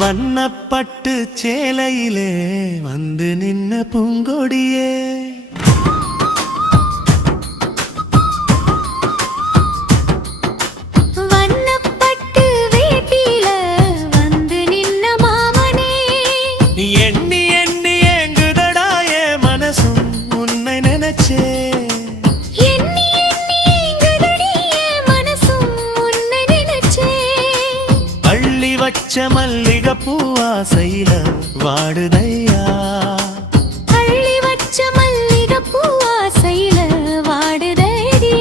வண்ணப்பட்டு சேலையிலே வந்து நின்ன பூங்கொடியே, வண்ணப்பட்டு வேட்டியில வந்து நின்ன மாமனே, எண்ணி எண்ணி ஏங்குதடா என் மனசும் உன்னை நினைச்சே, எண்ணி எண்ணி ஏங்குதடி என் மனசும் உன்னை நினைச்சே, அள்ளி வச்ச மல்லிகை பூவாசையில வாடுதையா, அள்ளி வச்ச மல்லிகை பூவாசையில வாடுதடி,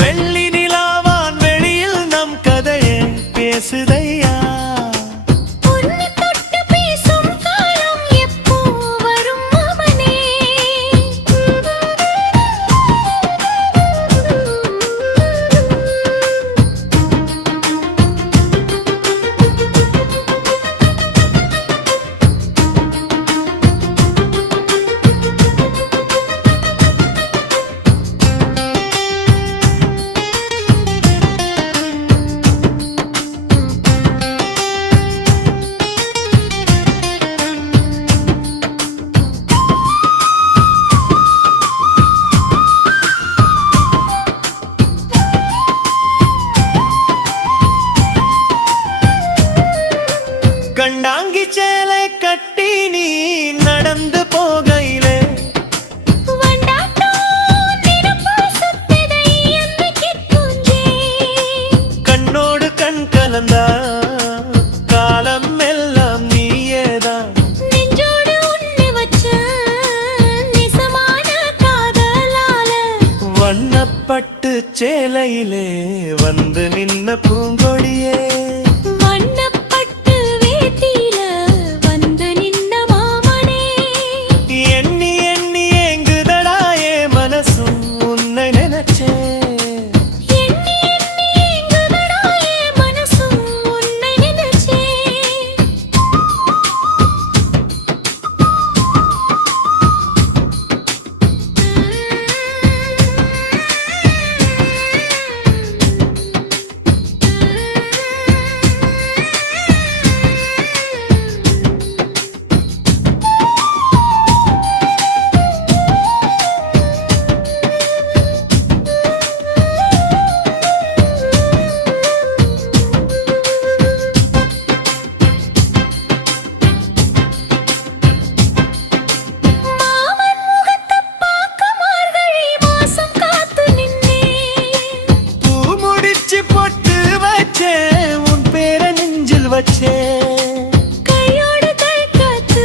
வெள்ளி நிலாவான் வெளியில் நம் கதையை பேசுதையா, உன்னை தொட்டு பேசும் காலம் எப்போ வரும் மாமனே, கண்டாங்கி சேலை கட்டி நீ நடந்து போகையிலே, கண்ணோடு கண் கலந்தா காலம் எல்லாம் நீயேதான், நெஞ்சோடு உன்னை வச்ச நிசமான காதலால, வண்ணப்பட்டு சேலையிலே வந்து நின்ன பூங்கொடியே, வண்ணப்பட்டு வேட்டியில வந்து நின்ன மாமனே, எண்ணி எண்ணி ஏங்குதடா என் மனசும் உன்னை நினைச்சே, எண்ணி எண்ணி ஏங்குதடா என் மனசும் உன்னை நினைச்சே, மாமன் முகத்தைப் பார்க்க மார்கழி மாசம் காத்து நின்னேன், பூ முடிச்சு பொட்டு வச்சே உன் பேரை நெஞ்சில் வச்சே, கையோடு கை காத்து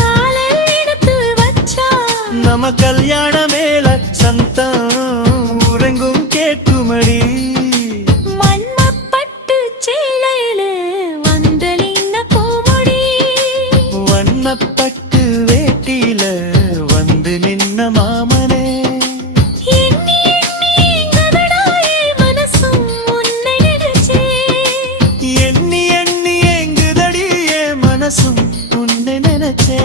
காலில் எடுத்து வச்சா, நம்ம கல்யாண மேல சந்தம் உறங்கும் கேட்குமடி, மண்மப்பட்டு சேலையில வந்து நின்ன பூமுடி, வண்ணப்பட்டு வேட்டியில வந்து நின்ன மாமனே, எண்ணி எண்ணி ஏங்குதடா என் மனசும் உன்னை நினைச்சே, எண்ணி எண்ணி ஏங்குதடி என் மனசும் உன்னை நினைச்சே.